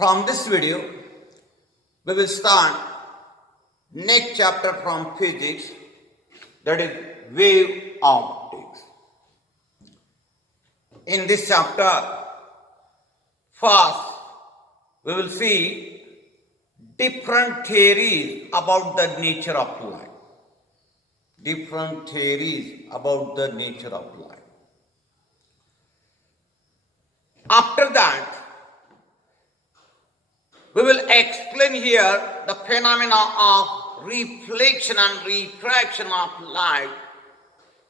From this video, we will start next chapter from physics, that is wave optics. In this chapter, first we will see different theories about the nature of light. Different theories about the nature of light. After that, we will explain here the phenomena of reflection and refraction of light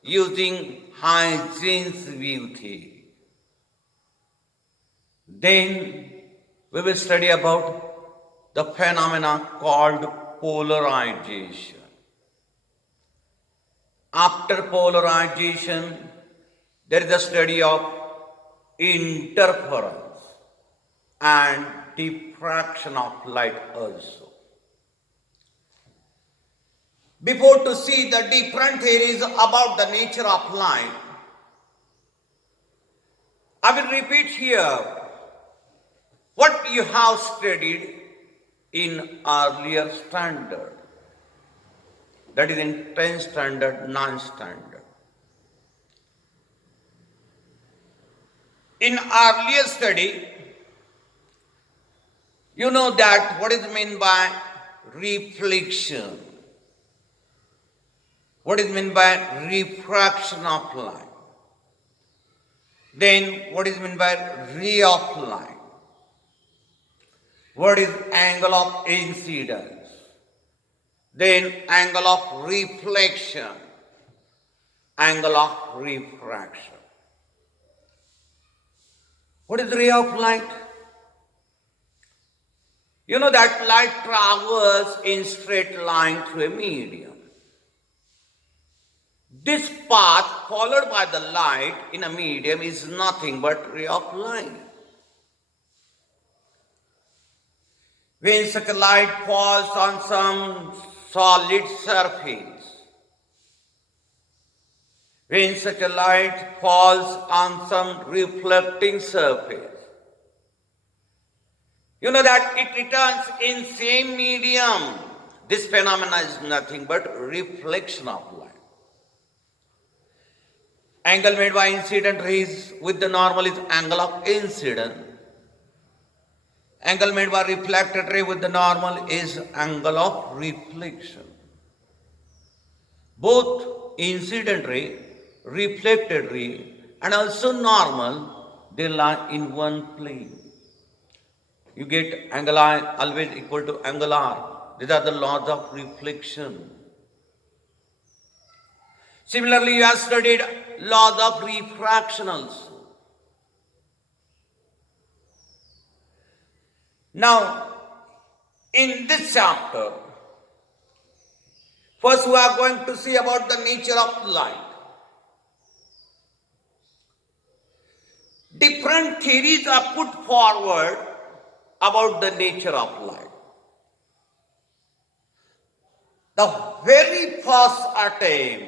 using Huygens view theory. Then we will study about the phenomena called polarization. After polarization, there is a study of interference and diffraction of light also. Before to see the different theories about the nature of light, I will repeat here what you have studied in earlier standard, that is in 10th standard, 9th standard. In earlier study, you know that what is meant by reflection, what is meant by refraction of light, then what is meant by ray of light, what is angle of incidence, then angle of reflection, angle of refraction. What is ray of light? You know that light travels in straight line through a medium. This path followed by the light in a medium is nothing but ray of light. When such a light falls on some solid surface, when such a light falls on some reflecting surface, you know that it returns in same medium. This phenomena is nothing but reflection of light. Angle made by incident rays with the normal is angle of incidence. Angle made by reflected ray with the normal is angle of reflection. Both incident ray, reflected ray, and also normal, they lie in one plane. You get angle I always equal to angle R. These are the laws of reflection. Similarly, you have studied laws of refraction also. Now, in this chapter, first we are going to see about the nature of light. Different theories are put forward about the nature of light. The very first attempt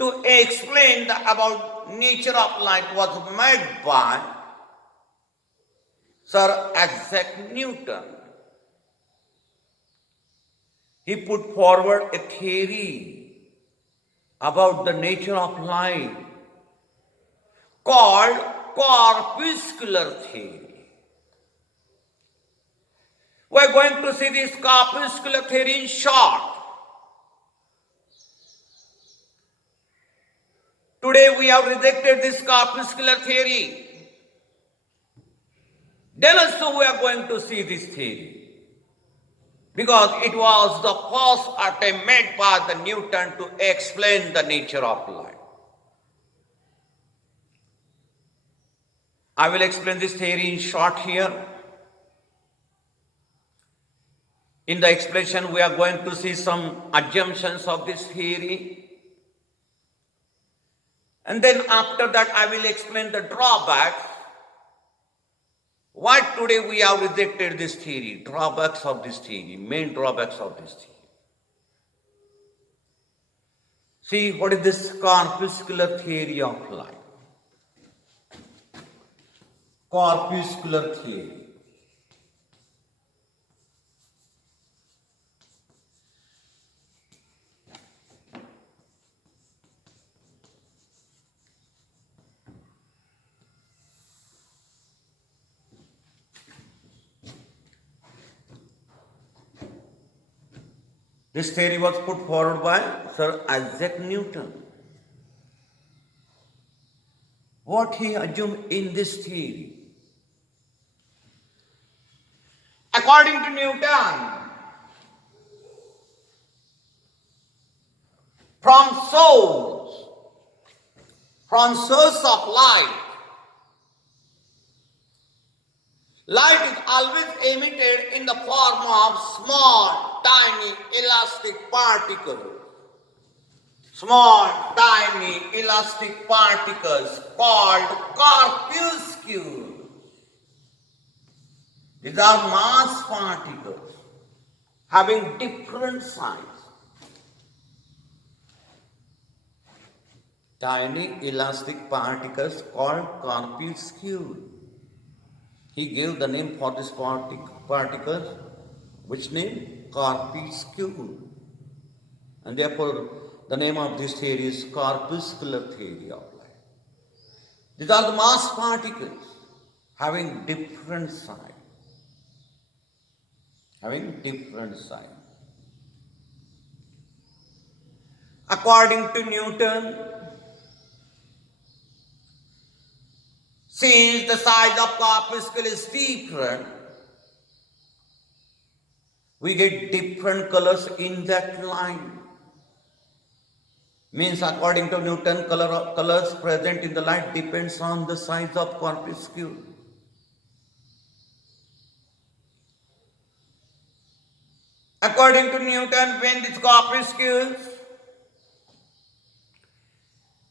to explain about nature of light was made by Sir Isaac Newton. He put forward a theory about the nature of light called corpuscular theory. We are going to see this corpuscular theory in short. Today we have rejected this corpuscular theory. Then also we are going to see this theory, because it was the first attempt made by the Newton to explain the nature of light. I will explain this theory in short here. In the explanation, we are going to see some assumptions of this theory. And then after that, I will explain the drawbacks. Why today we have rejected this theory, drawbacks of this theory, main drawbacks of this theory. See, what is this corpuscular theory of light? Corpuscular theory. This theory was put forward by Sir Isaac Newton. What he assumed in this theory? According to Newton, from source of light, light is always emitted in the form of small, tiny, elastic particles. Small, tiny, elastic particles called corpuscles. These are mass particles having different size. Tiny elastic particles called corpuscles. He gave the name for this particle, which name? Corpuscle. And therefore, the name of this theory is corpuscular theory of light. These are the mass particles having different size. According to Newton, since the size of corpuscle is different, we get different colors in that line. Means according to Newton, colors present in the light depends on the size of corpuscle. According to Newton, when these corpuscles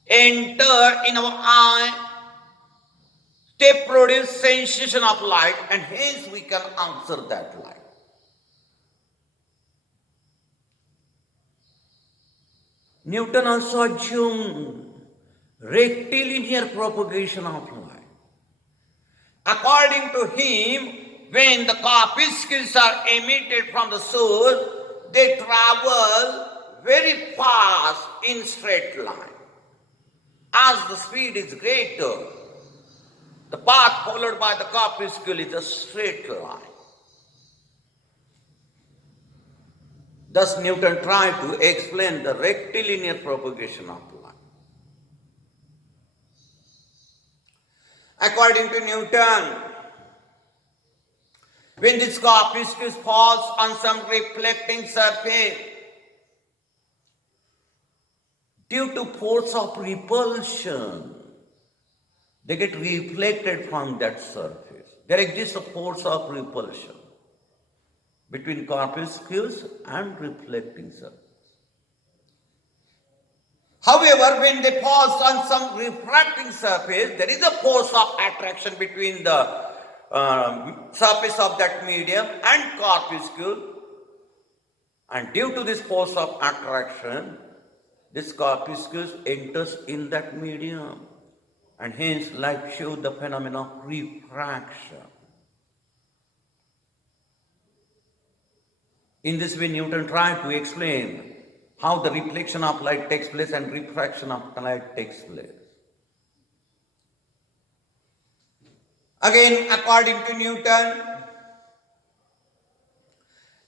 enter in our eye, they produce sensation of light, and hence we can observe that light. Newton also assumed rectilinear propagation of light. According to him, when the corpuscles are emitted from the source, they travel very fast in straight line. As the speed is greater, the path followed by the corpuscle is a straight line. Thus, Newton tried to explain the rectilinear propagation of light. According to Newton, when this corpuscle falls on some reflecting surface, due to force of repulsion, they get reflected from that surface. There exists a force of repulsion between corpuscles and reflecting surface. However, when they fall on some refracting surface, there is a force of attraction between the surface of that medium and corpuscle, and due to this force of attraction, this corpuscle enters in that medium, and hence light shows the phenomenon of refraction. In this way, Newton tried to explain how the reflection of light takes place and refraction of light takes place. Again, according to Newton,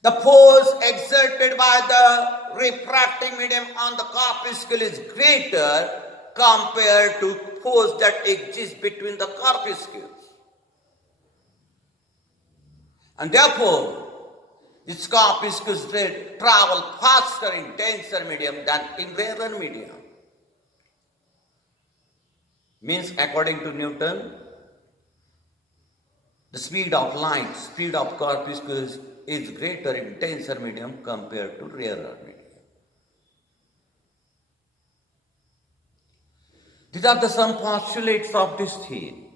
the force exerted by the refracting medium on the corpuscle is greater compared to force that exists between the corpuscles. And therefore, its corpuscles travel faster in denser medium than in rarer medium. Means, according to Newton, the speed of light, speed of corpuscles is greater in denser medium compared to rarer medium. These are some postulates of this theory.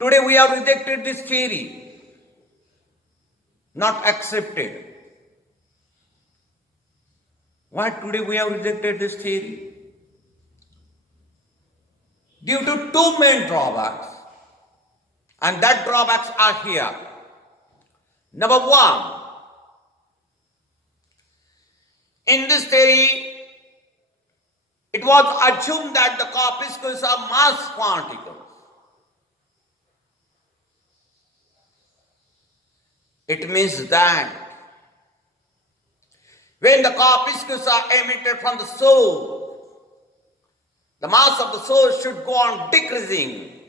Today we have rejected this theory, not accepted. Why today we have rejected this theory? Due to two main drawbacks, and that drawbacks are here. Number one, in this theory, it was assumed that the corpuscles are mass particles. It means that when the corpuscles are emitted from the soul, the mass of the soul should go on decreasing.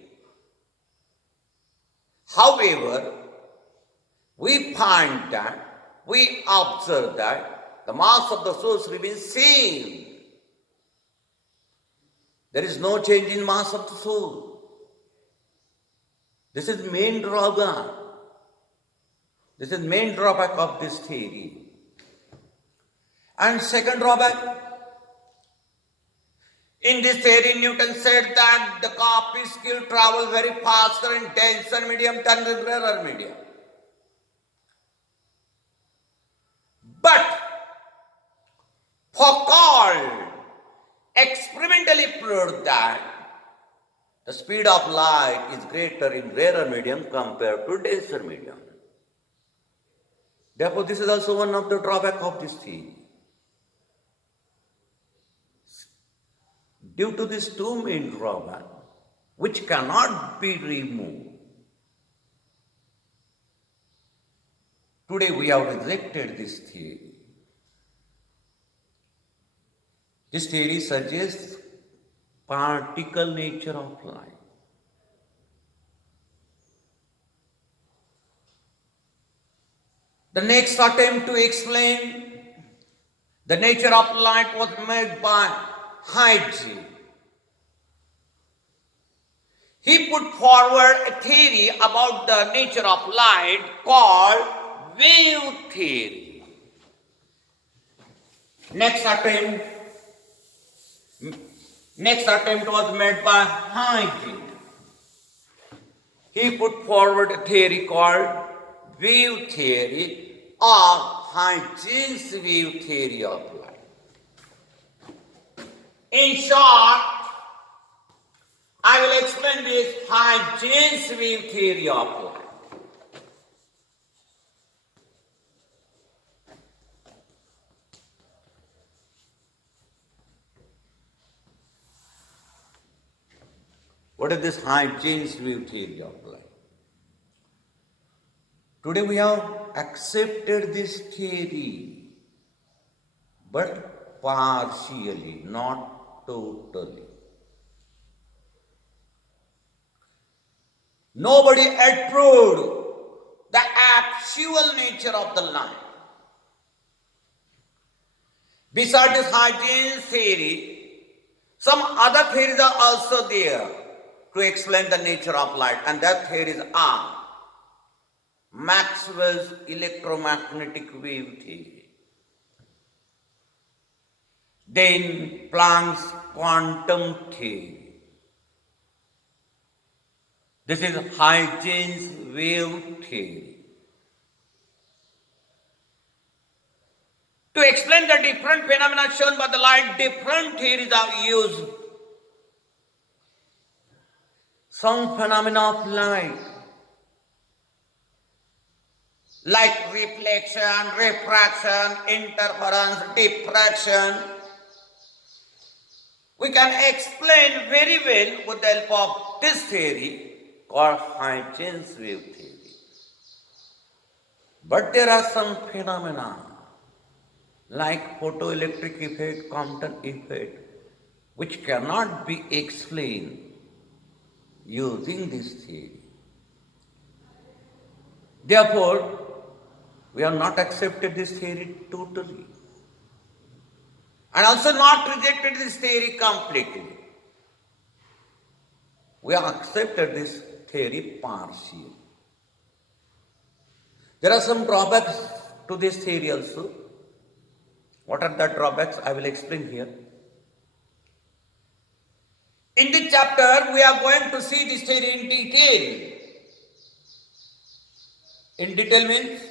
However, we find that, we observe that the mass of the soul remains same. There is no change in mass of the soul. This is main drawback. This is main drawback of this theory. And second drawback, in this theory, Newton said that the corpuscle travel very faster in denser medium than the rarer medium. But Foucault experimentally proved that the speed of light is greater in rarer medium compared to denser medium. Therefore, this is also one of the drawbacks of this theory. Due to these two main drawbacks, which cannot be removed, today we have rejected this theory. This theory suggests particle nature of light. The next attempt to explain the nature of light was made by Huygens. He put forward a theory about the nature of light called wave theory. Next attempt was made by Huygens. He put forward a theory called wave theory or Huygens wave theory of light. In short, I will explain this Huygens wave theory of light. What is this Huygens wave theory of light? Today we have accepted this theory, but partially, not totally. Nobody approved the actual nature of the light. Besides this Huygens theory, some other theories are also there to explain the nature of light, and that theories are Maxwell's electromagnetic wave theory, then Planck's quantum theory. This is Huygens wave theory. To explain the different phenomena shown by the light, different theories are used. Some phenomena of light, like reflection, refraction, interference, diffraction, we can explain very well with the help of this theory called Huygens wave theory. But there are some phenomena like photoelectric effect, Compton effect, which cannot be explained using this theory. Therefore, we have not accepted this theory totally, and also not rejected this theory completely. We have accepted this theory partially. There are some drawbacks to this theory also. What are the drawbacks? I will explain here. In this chapter, we are going to see this theory in detail. In detail means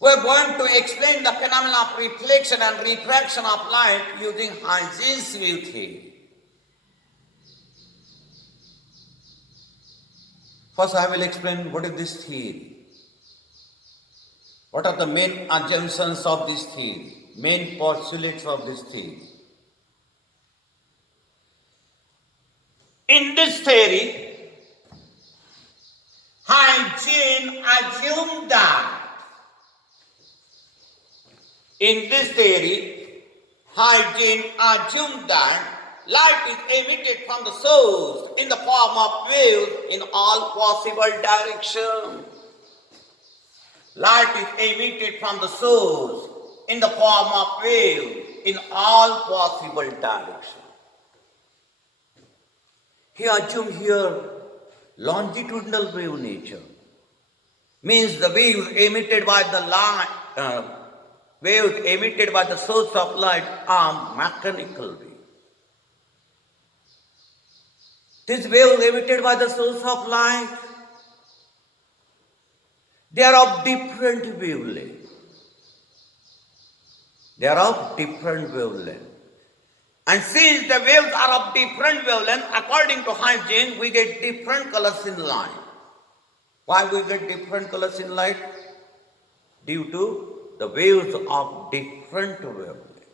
we are going to explain the phenomena of reflection and refraction of light using Huygens wave theory. First, I will explain what is this theory. What are the main assumptions of this theory, main postulates of this theory? In this theory, Hygiene assumed that in this theory, hygiene assumed that light is emitted from the source in the form of waves in all possible directions. Light is emitted from the source in the form of waves in all possible directions. He assumed here longitudinal wave nature. Means the waves emitted by the light, waves emitted by the source of light are mechanical waves. These waves emitted by the source of light, they are of different wavelength. They are of different wavelength. And since the waves are of different wavelength, according to hygiene, we get different colors in light. Why we get different colors in light? Due to the waves of different wavelength.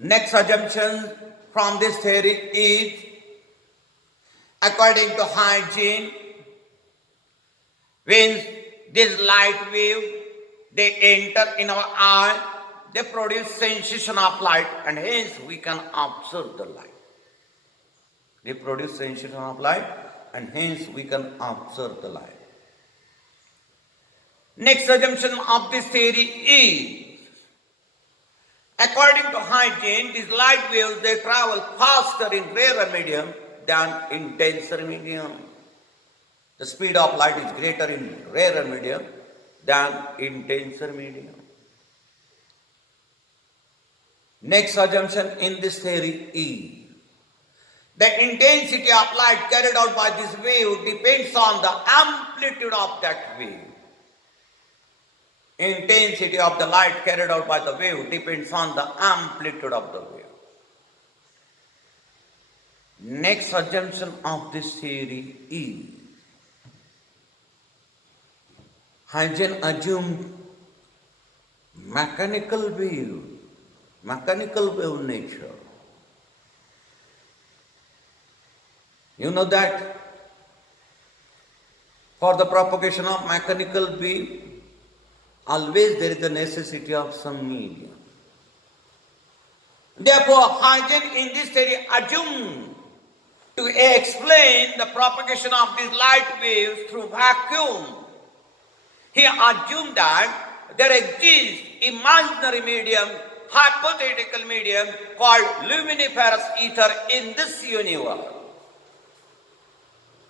Next assumption from this theory is, according to hygiene, when this light wave, they enter in our eye, they produce sensation of light, and hence we can observe the light. They produce sensation of light, and hence we can observe the light. Next assumption of this theory is, according to hygiene, these light waves, they travel faster in rarer medium than in denser medium. The speed of light is greater in rarer medium than in denser medium. Next assumption in this theory is, the intensity of light carried out by this wave depends on the amplitude of that wave. Intensity of the light carried out by the wave depends on the amplitude of the wave. Next assumption of this theory is, hygiene assumed mechanical wave nature. You know that for the propagation of mechanical wave, always there is the necessity of some medium. Therefore, hygiene in this theory assumed to explain the propagation of these light waves through vacuum. He assumed that there exists imaginary medium, hypothetical medium called luminiferous ether in this universe.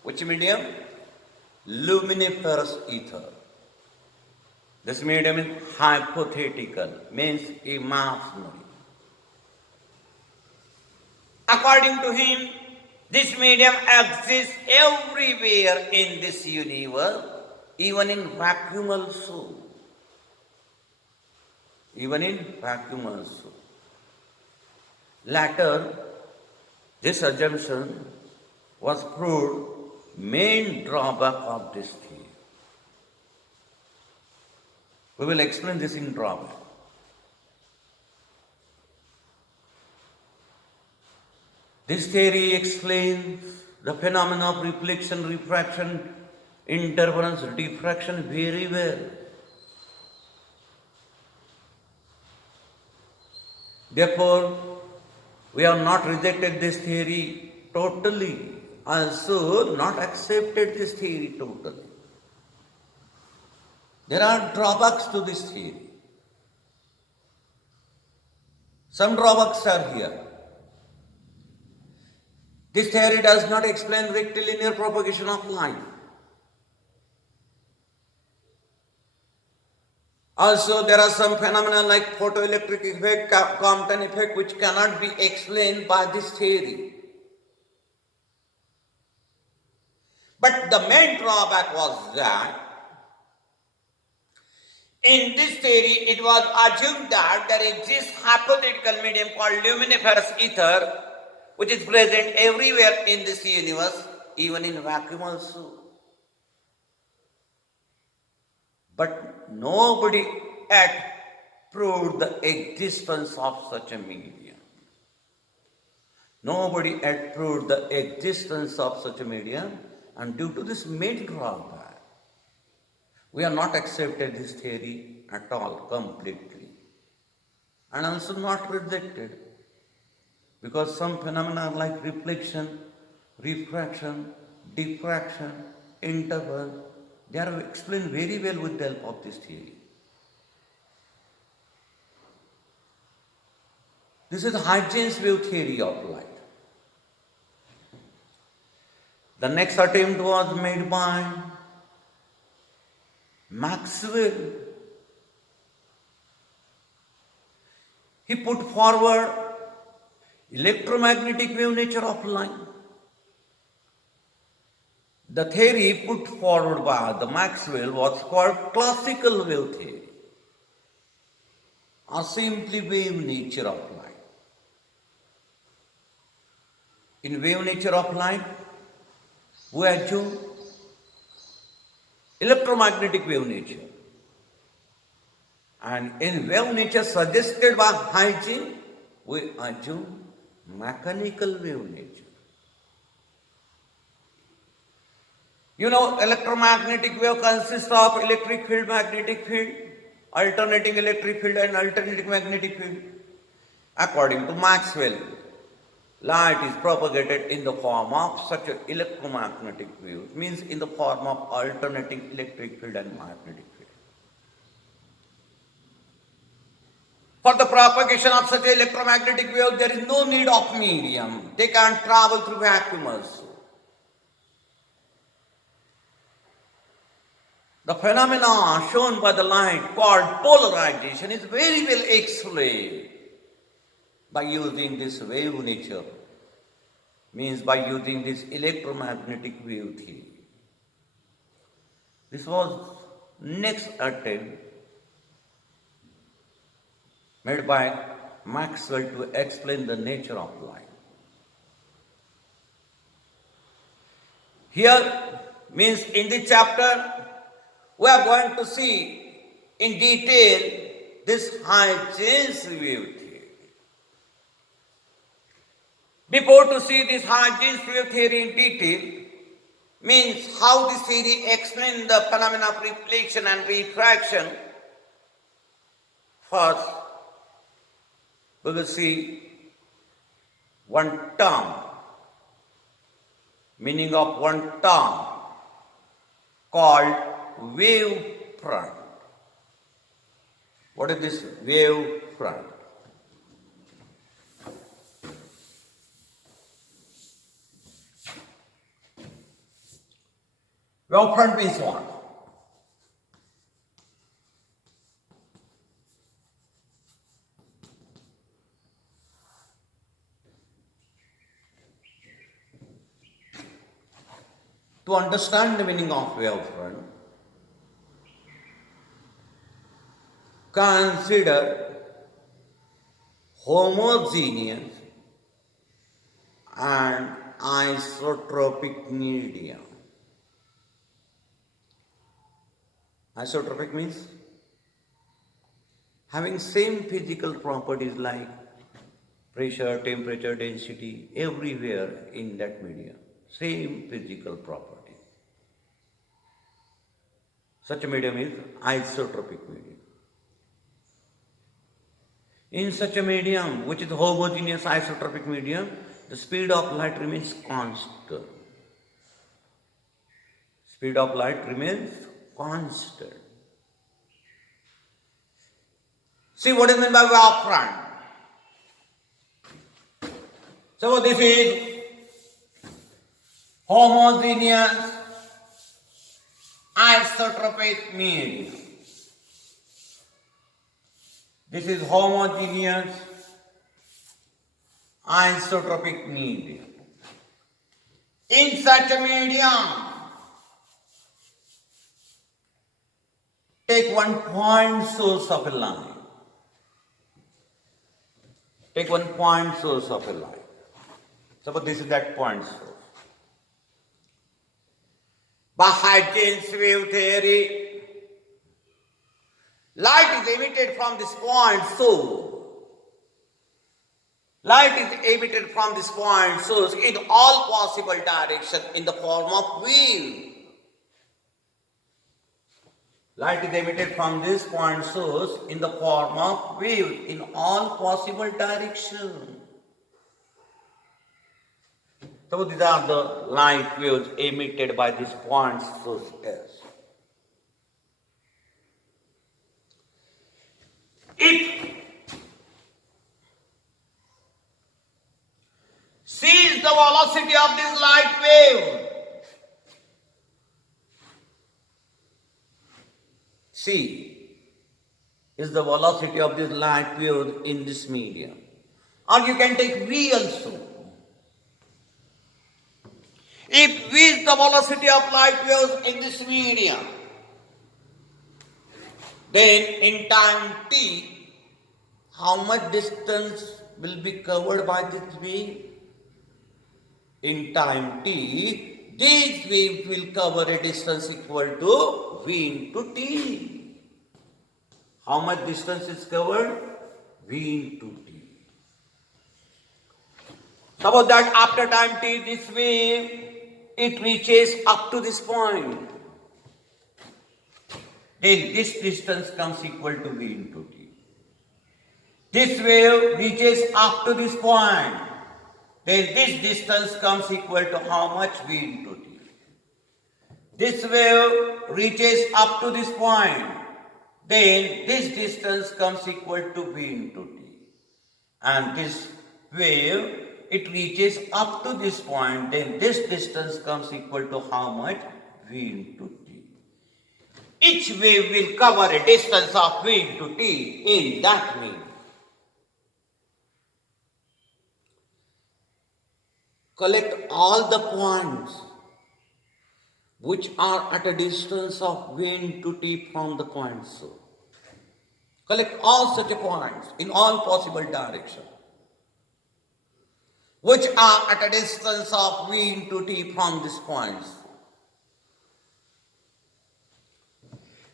Which medium? Luminiferous ether. This medium is hypothetical, means imaginary. According to him, this medium exists everywhere in this universe, even in vacuum also. Even in vacuum also. Later, this assumption was proved main drawback of this theory. We will explain this in drawback. This theory explains the phenomena of reflection, refraction, interference, diffraction very well. Therefore, we have not rejected this theory totally, also not accepted this theory totally. There are drawbacks to this theory. Some drawbacks are here. This theory does not explain rectilinear propagation of light. Also, there are some phenomena like photoelectric effect, Compton effect, which cannot be explained by this theory. But the main drawback was that in this theory, it was assumed that there exists hypothetical medium called luminiferous ether, which is present everywhere in this universe, even in vacuum also. But nobody had proved the existence of such a medium. Nobody had proved the existence of such a medium, And due to this main drawback, we are not accepted this theory at all completely, and also not rejected, because some phenomena like reflection, refraction, diffraction, interval, they are explained very well with the help of this theory. This is Huygens wave theory of light. The next attempt was made by Maxwell. He put forward electromagnetic wave nature of light. The theory put forward by the Maxwell was called classical wave theory, or simply wave nature of light. In wave nature of light, we assume electromagnetic wave nature. And in wave nature suggested by Huygens, we assume mechanical wave nature. You know, electromagnetic wave consists of electric field, magnetic field, alternating electric field and alternating magnetic field. According to Maxwell, light is propagated in the form of such an electromagnetic wave, means in the form of alternating electric field and magnetic field. For the propagation of such an electromagnetic wave, there is no need of medium. They can travel through vacuum also. The phenomena shown by the light called polarization is very well explained by using this wave nature, means by using this electromagnetic wave theory. This was next attempt made by Maxwell to explain the nature of light. Here means in this chapter we are going to see in detail this Huygens wave theory. Before to see this Huygens wave theory in detail, means how this theory explains the phenomena of reflection and refraction, first we will see one term, meaning of one term called wave front. What is this wave front? Wave front means what? To understand the meaning of wave front, consider homogeneous and isotropic medium. Isotropic means having same physical properties like pressure, temperature, density, everywhere in that medium. Same physical property. Such a medium is isotropic medium. In such a medium, which is homogeneous isotropic medium, the speed of light remains constant. Speed of light remains constant. See what is meant by wave front. So this is homogeneous isotropic medium. This is homogeneous isotropic medium. In such a medium, take one point source of a line. Take one point source of a line. Suppose this is that point source. By Huygens wave theory, light is emitted from this point source. light is emitted from this point source in all possible directions in the form of wave. Light is emitted from this point source in the form of wave in all possible directions. So these are the light waves emitted by this point source S. If c is the velocity of this light wave, c is the velocity of this light wave in this medium, or you can take v also. If v is the velocity of light waves in this medium, then in time t, how much distance will be covered by this wave? In time t, this wave will cover a distance equal to v into t. How much distance is covered? V into t. Suppose that after time t, this wave, it reaches up to this point. Then this distance comes equal to v into t. This wave reaches up to this point. Then this distance comes equal to how much? V into t. This wave reaches up to this point. Then this distance comes equal to v into t. And this wave, it reaches up to this point. Then this distance comes equal to how much? V into t. Each wave will cover a distance of v into t in that way. Collect all the points which are at a distance of v into t from the point source. Collect all such points in all possible directions which are at a distance of v into t from this point.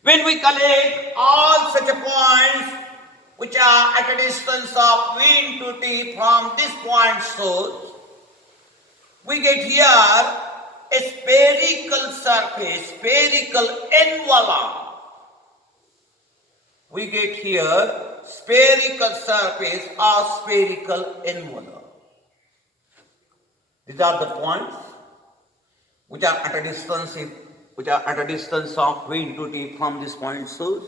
When we collect all such points which are at a distance of v into t from this point source, we get here a spherical surface, spherical envelope. We get here spherical surface or spherical envelope. These are the points which are at a distance of v into t from this point source.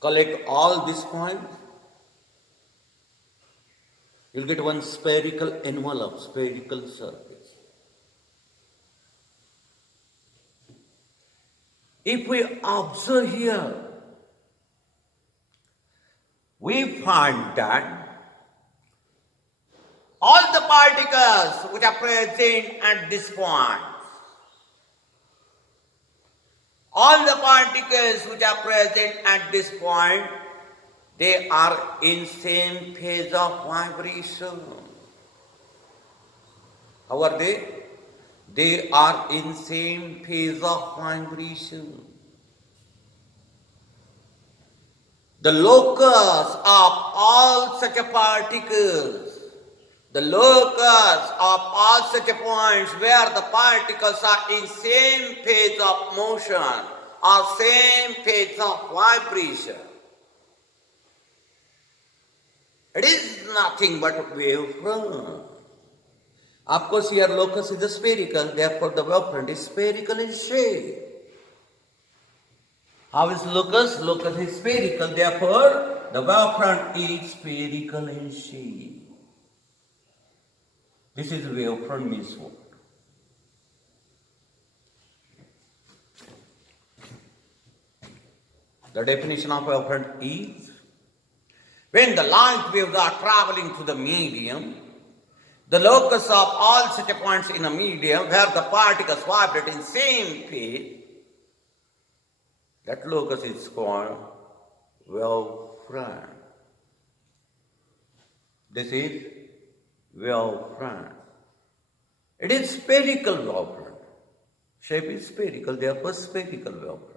Collect all these points. You'll get one spherical envelope, spherical surface. If we observe here, we find that all the particles which are present at this point, they are in same phase of vibration. How are they? They are in same phase of vibration. The locus of all such particles, the locus of all such points where the particles are in same phase of motion or same phase of vibration, it is nothing but wavefront. Of course, here locus is spherical, therefore the wavefront is spherical in shape. How is locus? Locus is spherical, therefore the wavefront is spherical in shape. This is wavefront means what? The definition of wavefront is when the light waves are traveling through the medium, the locus of all such points in a medium where the particles vibrate in same phase, that locus is called wavefront. This is wavefront. It is spherical wavefront. Shape is spherical, therefore spherical wavefront.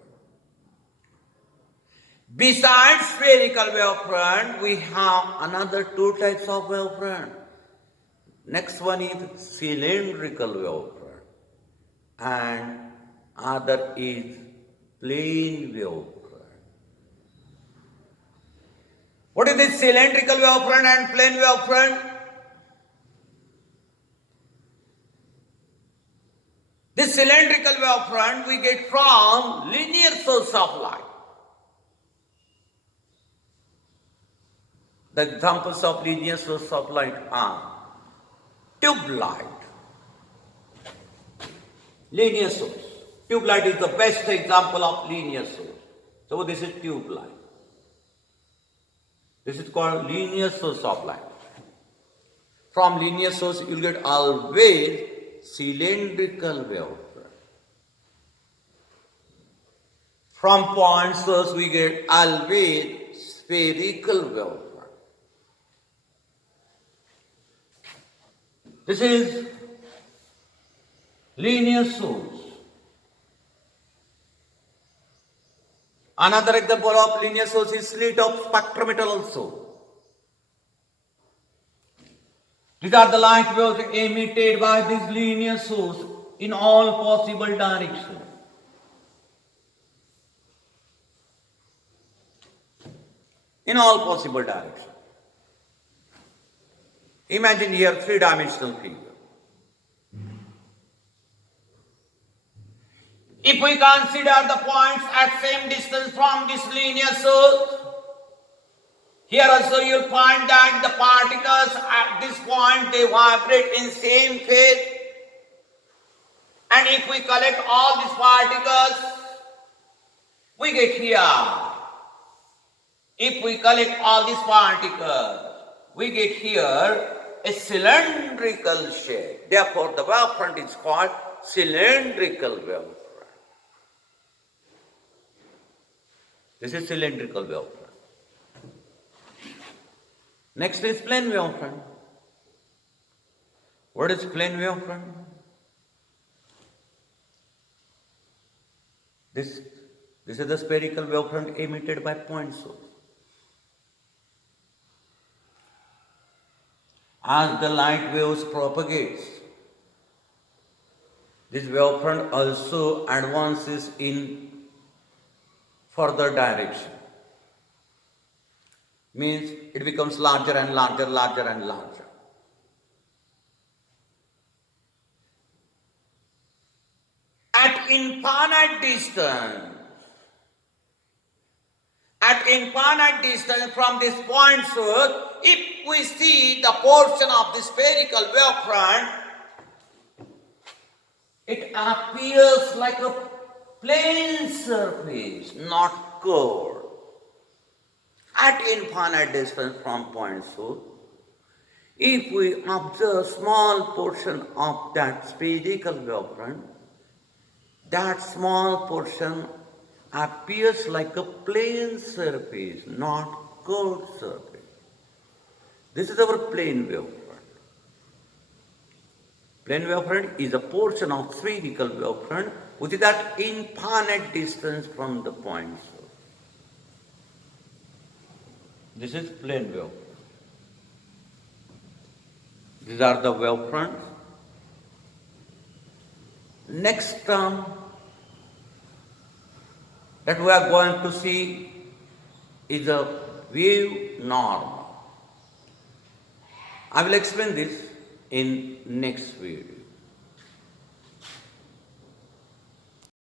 Besides spherical wavefront, we have another two types of wavefront. Next one is cylindrical wavefront and other is plane wavefront. What is this cylindrical wavefront and plane wavefront? This cylindrical wavefront we get from linear source of light. The examples of linear source of light are tube light. Linear source. Tube light is the best example of linear source. So this is tube light. This is called linear source of light. From linear source you will get always cylindrical wavefront. From point source we get always spherical wavefront. This is linear source. Another example of linear source is slit of spectrometer also. These are the light waves emitted by this linear source in all possible directions. In all possible directions. Imagine here three-dimensional figure. If we consider the points at same distance from this linear source, here also you will find that the particles at this point they vibrate in same phase. And if we collect all these particles, we get here. If we collect all these particles, we get here a cylindrical shape. Therefore, the wavefront is called cylindrical wavefront. This is cylindrical wavefront. Next is plane wavefront. What is plane wavefront? This is the spherical wavefront emitted by point source. As the light waves propagates, this wavefront also advances in further direction. Means it becomes larger and larger, larger and larger. At infinite distance from this point source, if we see the portion of the spherical wavefront, it appears like a plane surface, not curved. At infinite distance from point source, if we observe small portion of that spherical wavefront, that small portion appears like a plane surface, not curved surface. This is our plane wavefront. Plane wavefront is a portion of spherical wavefront which is at infinite distance from the point source. This is plane wavefront. These are the wavefronts. Next term that we are going to see is a wave normal. I will explain this in next video.